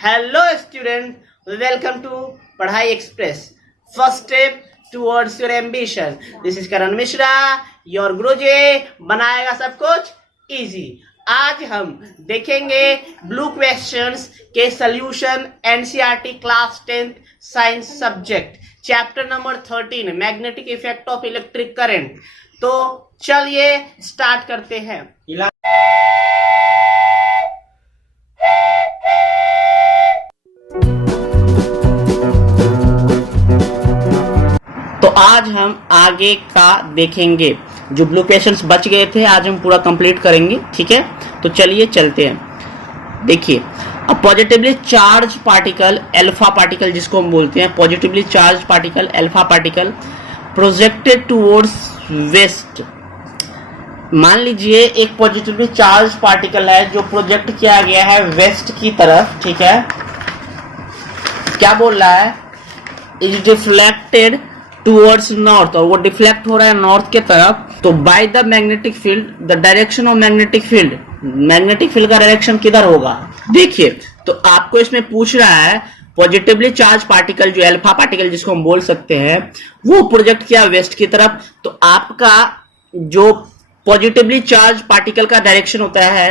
Hello student, welcome to Padhai Express. First step towards your ambition. This is Karan Mishra, your गुरुजी बनाएगा सब कुछ easy. आज हम देखेंगे ब्लू क्वेश्चंस के solution NCERT class 10th science subject chapter number 13 magnetic effect of electric current. तो चलिए start करते हैं। तो आज हम आगे का देखेंगे, जो ब्लू क्वेश्चंस बच गए थे आज हम पूरा कंप्लीट करेंगे। ठीक है, तो चलिए चलते हैं। देखिए, a positively charge particle alpha particle जिसको हम बोलते हैं, positively charge particle alpha particle projected towards waste. मान लीजिए एक पॉजिटिवली चार्ज पार्टिकल है जो प्रोजेक्ट किया गया है वेस्ट की तरफ। ठीक है, क्या बोल रहा है? इज डिफ्लेक्टेड टुवर्ड्स नॉर्थ, और वो डिफ्लेक्ट हो रहा है नॉर्थ के तरफ। तो by the magnetic field, the direction of magnetic field, magnetic field का डायरेक्शन किधर होगा? देखिए, तो आपको इसमें पूछ रहा है पॉजिटिवली चार्ज पार्टिकल जो अल्फा पार्टिकल जिसको हम बोल सकते हैं वो प्रोजेक्ट किया वेस्ट की तरफ। तो आपका जो पॉजिटिवली चार्ज पार्टिकल का डायरेक्शन होता है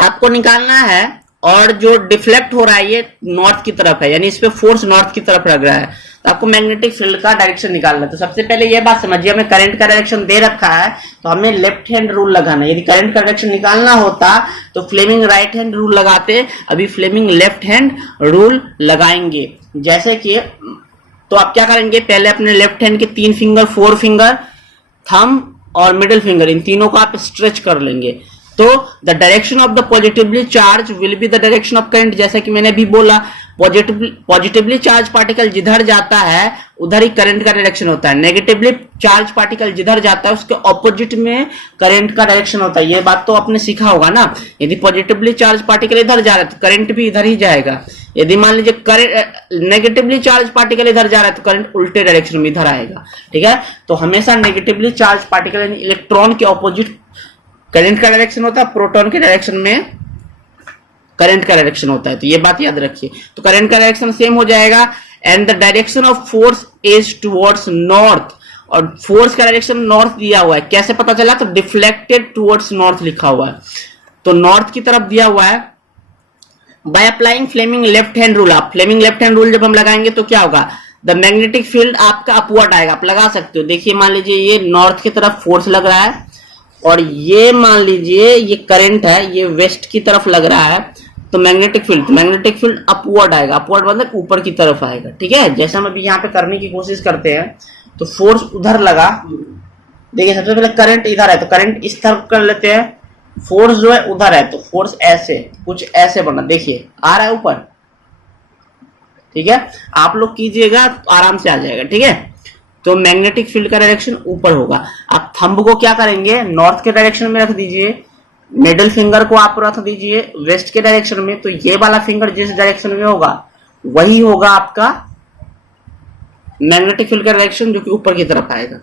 आपको निकालना है, और जो डिफ्लेक्ट हो रहा है ये नॉर्थ की तरफ है, यानी इस पे फोर्स नॉर्थ की तरफ लग रहा है। तो आपको मैग्नेटिक फील्ड का डायरेक्शन निकालना है। तो सबसे पहले ये बात समझिए, हमें करंट का डायरेक्शन दे रखा है तो हमें लेफ्ट हैंड रूल लगाना है। यदि करंट का डायरेक्शन निकालना होता तो फ्लेमिंग राइट हैंड रूल लगाते, अभी फ्लेमिंग लेफ्ट हैंड रूल लगाएंगे। जैसे कि तो आप क्या करेंगे, पहले अपने लेफ्ट हैंड के 3 फिंगर, 4 फिंगर, थंब और मिडिल फिंगर, इन तीनों को आप स्ट्रेच कर लेंगे। तो the direction of the positively charge will be the direction of current. जैसा कि मैंने अभी बोला, पॉजिटिवली चार्ज पार्टिकल जिधर जाता है उधर ही करंट का डायरेक्शन होता है। नेगेटिवली चार्ज पार्टिकल जिधर जाता है उसके ऑपोजिट में करंट का डायरेक्शन होता है। ये बात तो आपने सीखा होगा ना। यदि पॉजिटिवली चार्ज पार्टिकल इधर जा रहा है तो करंट भी इधर ही जाएगा। यदि मान लीजिए नेगेटिवली चार्ज पार्टिकल इधर जा रहा है तो करंट उल्टे डायरेक्शन में इधर आएगा। ठीक है, तो हमेशा नेगेटिवली चार्ज पार्टिकल यानी इलेक्ट्रॉन के ऑपोजिट करंट का डायरेक्शन होता है, प्रोटॉन के डायरेक्शन में करंट का डायरेक्शन होता है। तो ये बात याद रखिए। तो करंट का डायरेक्शन सेम हो जाएगा। And the direction of force is towards north, और फोर्स का डायरेक्शन नॉर्थ दिया हुआ है। कैसे पता चला? तो डिफ्लेक्टेड टुवर्ड्स नॉर्थ लिखा हुआ है, तो नॉर्थ की तरफ दिया हुआ है। By applying Fleming left hand rule, आप फ्लेमिंग लेफ्ट हैंड रूल जब हम लगाएंगे तो क्या होगा? द मैग्नेटिक फील्ड आपका अपवर्ड आएगा। आप लगा सकते हो, देखिए मान लीजिए ये नॉर्थ की तरफ फोर्स लग रहा है, और ये मान लीजिए ये करंट है, ये वेस्ट की तरफ लग रहा है। तो मैग्नेटिक फील्ड अपवर्ड आएगा। अपवर्ड मतलब ऊपर की तरफ आएगा। ठीक है, जैसे हम अभी यहाँ पे करने की कोशिश करते हैं तो फोर्स उधर लगा। देखिए, सबसे पहले करंट इधर है तो करंट इस तरफ कर लेते हैं, फोर्स जो है उधर है तो फोर्स ऐसे कुछ ऐसे बना, देखिए आ रहा है ऊपर। ठीक है, आप लोग कीजिएगा तो आराम से आ जाएगा। ठीक है, तो मैग्नेटिक फील्ड का डायरेक्शन ऊपर होगा। आप थंब को क्या करेंगे, नॉर्थ के डायरेक्शन में रख दीजिए, मिडिल फिंगर को आप रख दीजिए वेस्ट के डायरेक्शन में। तो ये वाला फिंगर जिस डायरेक्शन में होगा वही होगा आपका मैग्नेटिक फील्ड का डायरेक्शन, जो कि ऊपर की तरफ आएगा।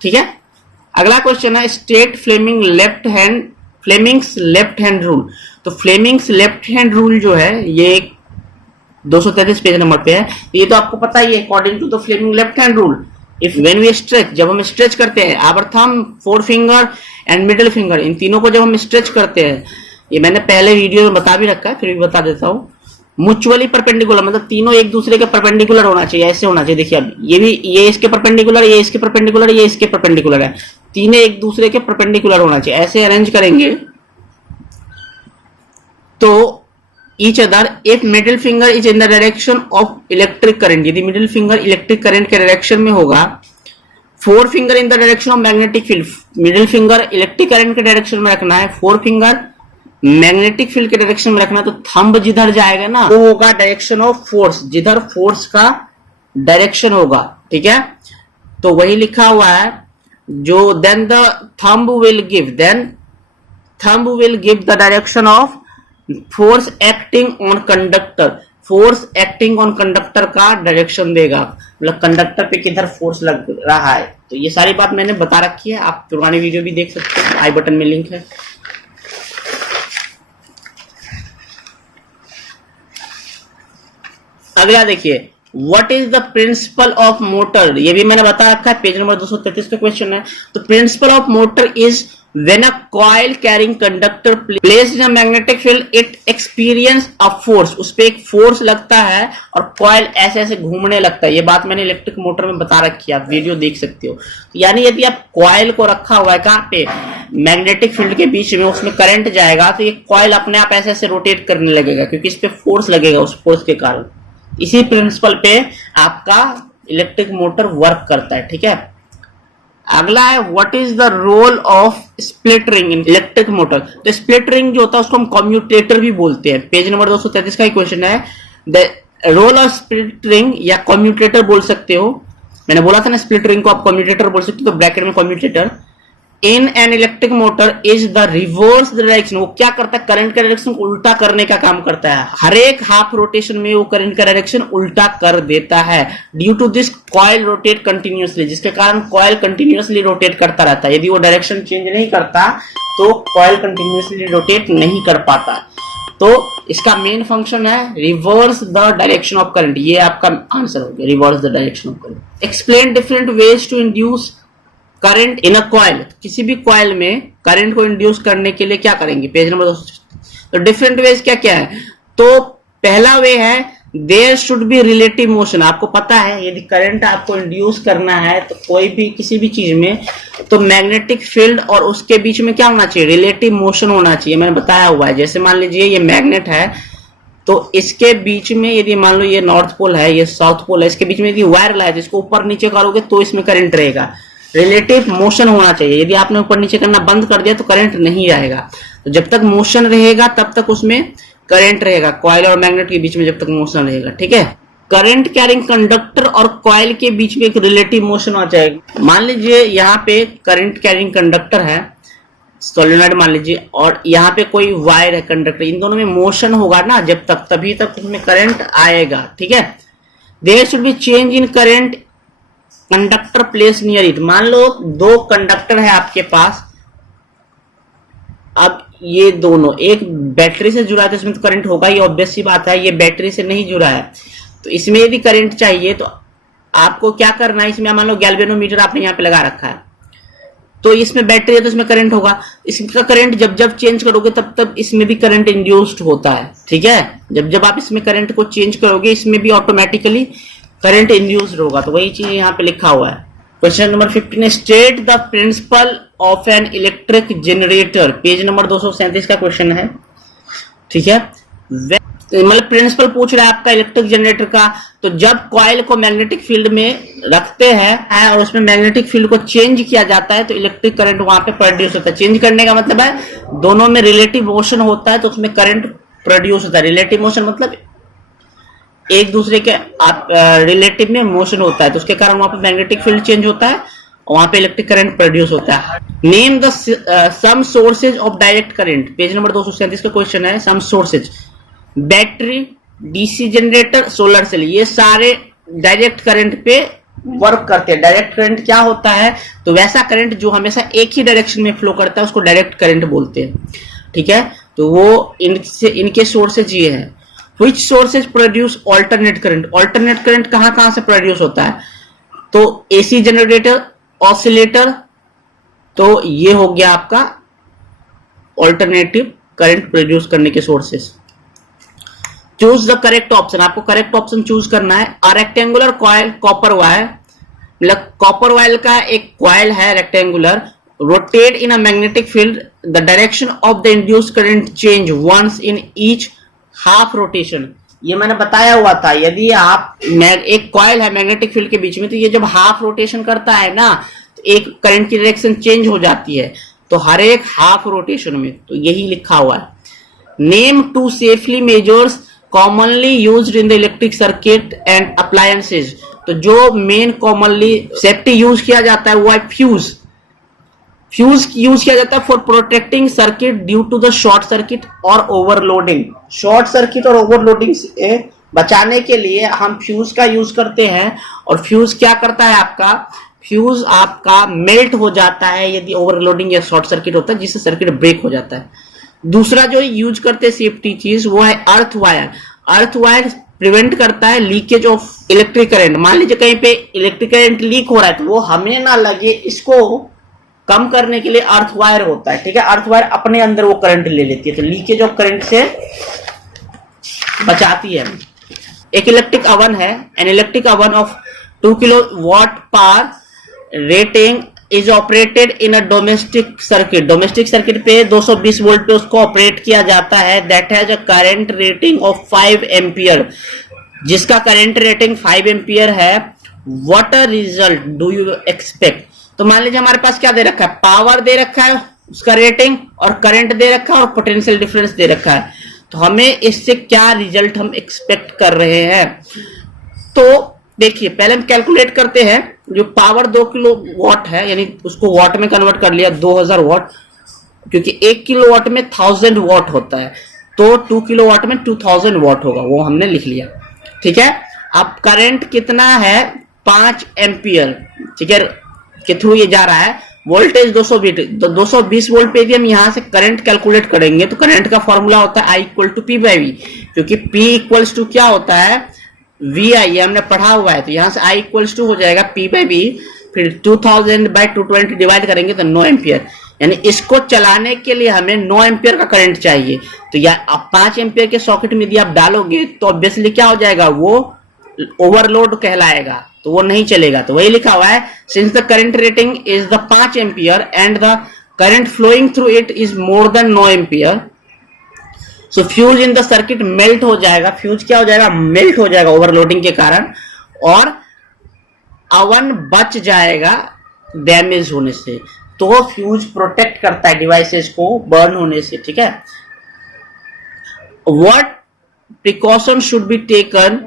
ठीक है, अगला क्वेश्चन है state Fleming's left hand rule. तो फ्लेमिंग्स लेफ्ट हैंड रूल जो है ये 233 पेज नंबर पे है। ये तो आपको पता ही है, according to the Fleming left hand rule, if when we stretch, जब हम स्ट्रेच करते हैं our thumb, 4 finger and middle finger, इन तीनों को जब हम स्ट्रेच करते हैं, ये मैंने पहले वीडियो में बता भी रखा है, फिर भी बता देता हूँ। म्यूचुअली परपेंडिकुलर मतलब तीनों एक दूसरे के परपेंडिकुलर होना चाहिए, ऐसे होना चाहिए। देखिए अब ये इसके परपेंडिकुलर, ये इसके परपेंडिकुलर, ये इसके परपेंडिकुलर है, तीनों एक दूसरे के परपेंडिकुलर होना चाहिए। ऐसे अरेंज करेंगे तो each other if middle finger is in the direction of electric current, यदि middle finger इलेक्ट्रिक करंट के डायरेक्शन में होगा, 4 finger in the direction of magnetic field, middle finger electric current के डायरेक्शन में रखना है, 4 फिंगर मैग्नेटिक फील्ड के direction में रखना। तो थंब जिधर जाएगा ना वो होगा डायरेक्शन ऑफ फोर्स, जिधर फोर्स का डायरेक्शन होगा। ठीक है, तो वही लिखा हुआ है जो then the thumb will give the direction of force acting on conductor, force acting on conductor का डायरेक्शन देगा, मतलब कंडक्टर पे किधर फोर्स लग रहा है। तो ये सारी बात मैंने बता रखी है, आप पुरानी वीडियो भी देख सकते हैं, आई बटन में लिंक है। अगला देखिए, what is the principle of motor, ये भी मैंने बता रखा है, पेज नंबर 233 का क्वेश्चन है। तो principle of motor is when a coil carrying conductor placed in a magnetic field it experience a force, उस पे एक फोर्स लगता है और कॉइल ऐसे ऐसे घूमने लगता है। ये बात मैंने इलेक्ट्रिक मोटर में बता रखी है, आप वीडियो देख सकते हो। तो यानी यदि आप कॉइल को रखा हुआ है कहां पे, मैग्नेटिक फील्ड के बीच में, उसमें करंट जाएगा तो ये कॉइल अपने आप ऐसे ऐसे रोटेट करने लगेगा, क्योंकि इस पे फोर्स लगेगा, उस फोर्स के कारण। इसी प्रिंसिपल पे आपका इलेक्ट्रिक मोटर वर्क करता है, ठीक है। अगला है, what is the role of split ring in electric motor. तो स्प्लिट रिंग जो होता है उसको हम कम्यूटेटर भी बोलते हैं। पेज नंबर 233 का ही क्वेश्चन है, the role of split ring या कम्यूटेटर बोल सकते हो। मैंने बोला था ना स्प्लिट रिंग को आप कम्यूटेटर बोल सकते हो, तो ब्रैकेट में commutator. In an electric motor is the reverse direction, वो क्या करता है, करंट का डायरेक्शन उल्टा करने का काम करता है। हर एक हाफ रोटेशन में वो करंट का डायरेक्शन उल्टा कर देता है। Due to this coil rotate continuously, जिसके कारण कॉइल कंटिन्यूअसली रोटेट करता रहता है। यदि वो डायरेक्शन चेंज नहीं करता तो कॉइल कंटिन्यूअसली रोटेट नहीं कर पाता। तो इसका मेन फंक्शन है reverse the direction of current, ये आपका आंसर हो गया, reverse the direction of current. Explain different ways to induce current in a coil, किसी भी कॉइल में करंट को इंड्यूस करने के लिए क्या करेंगे, पेज नंबर 2। तो डिफरेंट वेज क्या क्या है, तो पहला वे है there should be relative motion. आपको पता है यदि करंट आपको इंड्यूस करना है तो कोई भी किसी भी चीज में, तो मैग्नेटिक फील्ड और उसके बीच में क्या होना चाहिए, रिलेटिव मोशन होना चाहिए। मैंने बताया हुआ है, जैसे मान लीजिए ये मैग्नेट है, तो इसके बीच में यदि मान लो ये नॉर्थ पोल है, ये साउथ पोल है, इसके बीच में यदि वायर लाए तो इसको ऊपर नीचे करोगे तो इसमें करंट रहेगा। रिलेटिव मोशन होना चाहिए, यदि आपने ऊपर नीचे करना बंद कर दिया तो करंट नहीं आएगा। तो जब तक मोशन रहेगा तब तक उसमें करंट रहेगा, कॉइल और मैग्नेट के बीच में जब तक मोशन रहेगा, ठीक है। करंट कैरिंग कंडक्टर और कॉइल के बीच में एक रिलेटिव मोशन होना चाहिए। मान लीजिए यहाँ पे करंट कैरिंग कंडक्टर है, सोलेनॉइड मान लीजिए, और यहाँ पे कोई वायर है कंडक्टर, इन दोनों में मोशन होगा ना जब तक, तभी तक उसमें करंट आएगा, ठीक है। There should be change in current conductor place near it. मान लो दो कंडक्टर है आपके पास, अब ये दोनों एक बैटरी से जुड़ा है तो इसमें तो करंट होगा ही, ऑब्वियस सी बात है। ये बैटरी से नहीं जुड़ा है तो इसमें यदि करंट चाहिए तो आपको क्या करना है, इसमें मान लो गैल्वेनोमीटर आपने यहाँ पे लगा रखा है, तो इसमें बैटरी है तो इसमें करंट होगा। इसका करंट जब जब चेंज करोगे तब तब इसमें भी करंट इंड्यूस्ड होता है, ठीक है। जब जब आप इसमें करंट को चेंज करोगे इसमें भी ऑटोमेटिकली करंट इंड्यूस्ड होगा। तो वही चीज यहाँ पे लिखा हुआ है। Question number 15, state the principle of an electric generator. Page number 237 का क्वेश्चन है, ठीक है। मतलब प्रिंसिपल पूछ रहा है आपका इलेक्ट्रिक जनरेटर का। तो जब कॉइल को मैग्नेटिक फील्ड में रखते हैं और उसमें मैग्नेटिक फील्ड को चेंज किया जाता है तो इलेक्ट्रिक करंट वहां पे प्रोड्यूस होता है। चेंज करने का मतलब है दोनों में रिलेटिव मोशन होता है तो उसमें करंट प्रोड्यूस होता है। रिलेटिव मोशन मतलब एक दूसरे के रिलेटिव में मोशन होता है तो उसके कारण वहां पे मैग्नेटिक फील्ड चेंज होता है और वहां पे इलेक्ट्रिक करंट प्रोड्यूस होता है। Name the some sources of direct current. Page number 237 का क्वेश्चन है, some sources. Battery, DC generator, solar cell, ये सारे डायरेक्ट करंट पे वर्क करते हैं। डायरेक्ट करंट क्या होता है, तो वैसा करंट जो हमेशा एक ही डायरेक्शन में फ्लो करता है उसको डायरेक्ट करंट बोलते हैं, ठीक है। तो वो इनके सोर्सेज ये है। Which sources produce alternate current? Alternate current कहां से प्रोड्यूस होता है, तो एसी जनरेटर, ऑसिलेटर, तो ये हो गया आपका ऑल्टरनेटिव करंट प्रोड्यूस करने के sources. Choose the correct option, आपको करेक्ट ऑप्शन चूज करना है। A rectangular coil copper wire, मतलब कॉपर वायर का एक कॉइल है rectangular, rotate in a magnetic field, the direction of the induced current change once in each half rotation. ये मैंने बताया हुआ था, यदि आप एक कॉइल है मैग्नेटिक फील्ड के बीच में तो ये जब हाफ रोटेशन करता है ना तो एक करंट की डायरेक्शन चेंज हो जाती है, तो हर एक हाफ रोटेशन में। तो यही लिखा हुआ है। Name two safety measures commonly used in the electric circuit and appliances. तो जो मेन कॉमनली सेफ्टी यूज किया जाता है वो है फ्यूज। फ्यूज यूज किया जाता है for protecting circuit due to the short circuit और ओवरलोडिंग। शॉर्ट सर्किट और ओवरलोडिंग से बचाने के लिए हम फ्यूज का यूज करते हैं। और फ्यूज क्या करता है आपका, फ्यूज आपका मेल्ट हो जाता है यदि ओवरलोडिंग या शॉर्ट सर्किट होता है, जिससे सर्किट ब्रेक हो जाता है। दूसरा जो यूज करते हैं सेफ्टी चीज वो है earth wire. Earth wire prevent करता है लीकेज ऑफ इलेक्ट्रिक करंट। मान लीजिए कहीं पे इलेक्ट्रिक करंट लीक हो रहा है तो वो हमें ना लगे, इसको कम करने के लिए अर्थ वायर होता है, ठीक है। अर्थ वायर अपने अंदर वो करंट ले लेती है, तो लीकेज ऑफ करंट से बचाती है। एक इलेक्ट्रिक ओवन है, an electric oven of 2 kilowatt power rating is operated in a domestic circuit. Domestic circuit पे 220 वोल्ट पे उसको ऑपरेट किया जाता है। That has a current rating of 5 ampere, जिसका करंट रेटिंग 5 एम्पियर है। What a result do you expect. तो मान लीजिए हमारे पास क्या दे रखा है, पावर दे रखा है, उसका रेटिंग और करंट दे रखा है और पोटेंशियल डिफरेंस दे रखा है। तो हमें इससे क्या रिजल्ट हम एक्सपेक्ट कर रहे हैं। तो देखिए पहले हम कैलकुलेट करते हैं। जो पावर 2 किलो वाट है, यानी उसको वाट में कन्वर्ट कर लिया 2000 वाट, क्योंकि 1 किलो वाट में 1000 वाट होता है, तो 2 किलो वाट में 2000 वाट होगा, वो हमने लिख लिया, ठीक है। अब करंट कितना है, 5 एम्पियर, ठीक है, के थ्रू ये जा रहा है। वोल्टेज 220 वोल्ट पे भी हम यहां से करंट कैलकुलेट करेंगे तो करंट का फॉर्मूला होता है I equal to P by V, क्योंकि P इक्वल्स टू क्या होता है, वी आई, ये हमने पढ़ा हुआ है। तो यहां से I इक्वल्स टू हो जाएगा P बाई वी, फिर 2000 बाई 220 डिवाइड करेंगे तो 9 एम्पियर, यानी इसको चलाने के लिए हमें 9 एम्पियर का करंट चाहिए। तो या आप 5 एम्पियर के सॉकेट में यदि आप डालोगे तो ऑब्वियसली क्या हो जाएगा, वो ओवरलोड कहलाएगा, तो वो नहीं चलेगा। तो वही लिखा हुआ है, since the current rating is the 5 ampere and the current flowing through it is more than 9 ampere, so fuse in the circuit melt हो जाएगा। फ्यूज क्या हो जाएगा, मेल्ट हो जाएगा ओवरलोडिंग के कारण, और ओवन बच जाएगा डैमेज होने से। तो फ्यूज प्रोटेक्ट करता है डिवाइसेस को बर्न होने से, ठीक है। What precaution should be taken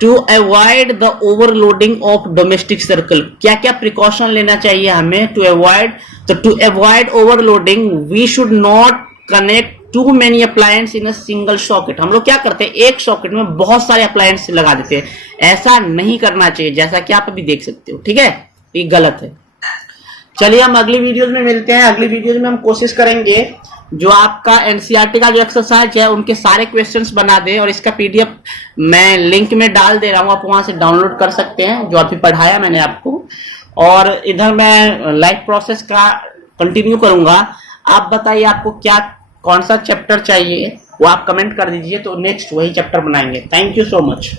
to avoid the overloading of domestic circle. क्या क्या प्रिकॉशन लेना चाहिए हमें टू अवॉइड, तो to avoid overloading we should not connect too many appliance in a single socket. हम लोग क्या करते हैं, एक सॉकेट में बहुत सारे अप्लायंस लगा देते हैं, ऐसा नहीं करना चाहिए, जैसा कि आप अभी देख सकते हो, ठीक है, ये गलत है। चलिए हम अगली वीडियोज में मिलते हैं। अगली वीडियोज में हम कोशिश करेंगे जो आपका एनसीईआरटी का जो एक्सरसाइज है उनके सारे क्वेश्चंस बना दे, और इसका पीडीएफ मैं लिंक में डाल दे रहा हूं, आप वहां से डाउनलोड कर सकते हैं, जो अभी पढ़ाया मैंने आपको। और इधर मैं लाइफ प्रोसेस का कंटिन्यू करूंगा। आप बताइए आपको क्या, कौन सा चैप्टर चाहिए, वो आप कमेंट कर दीजिए, तो नेक्स्ट वही चैप्टर बनाएंगे। Thank you so much.